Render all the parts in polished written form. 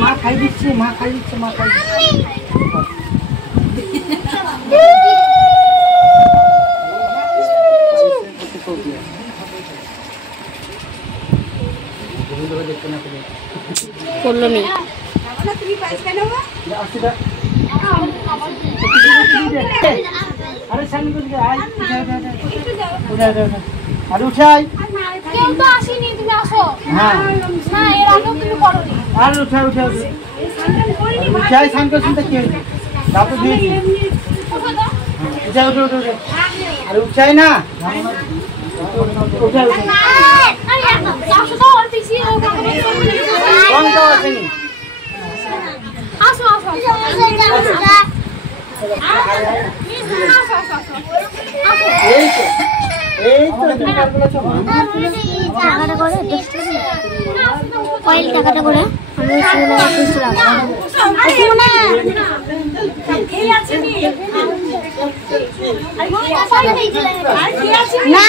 মা খাই দিচ্ছে अरे सामने कुछ अरे उठाई কেউ তো আসেনি তুমি আসো हाँ না এর আগেও তুমি করোনি अरे उठाई उठाई शांत सुनते क्यों दांत दिए उठाई अरे उठाई ना उठाई আরে আসো তো আর পিছি कौन का আছে নি আসো আসো টাকাটা করে কয়েল টাকাটা করে না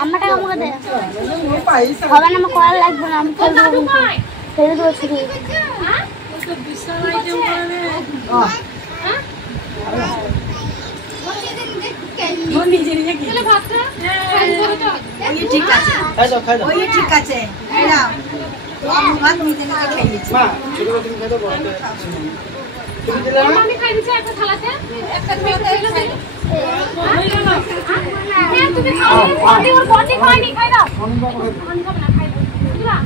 আমার টাকা আমাকে দে হবে না আমার কয়েল লাগবে না আমি ফেলে দেবো শুধু ঠিক আছে আমি খাই দিছি একটা থালাতে একটা থালাতে তুমি খাও ওর বডি খাইনি খাই দাও আমি খাবো না খাই দাও দিবা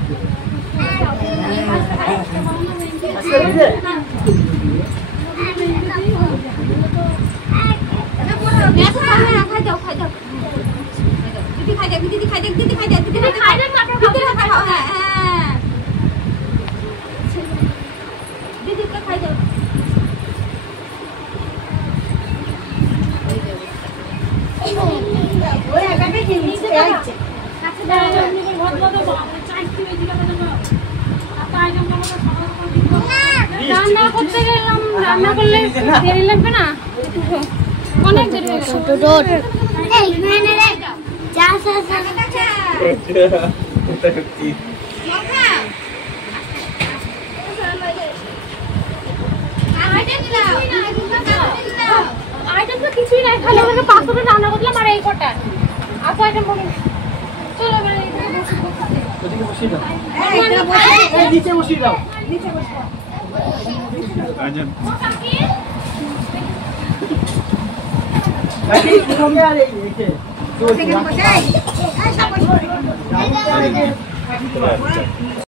রান্না করতে গেলাম রান্না করলে দেরি লাগবে না অনেক দেরি হয়ে গেল রোড এই মেনে রে যা আইটেম তো কিছুই নাই খালি ওখানে পাঁচটা রান্না করলাম আর এই কটা আর তো আইটেম বলি চলো এবারে ওদিকে বসিয়ে দাও এই নিচে বসিয়ে দাও আজন বাকি তুমি আর এই নিচে তো সেখানে বসাই এই সব বসে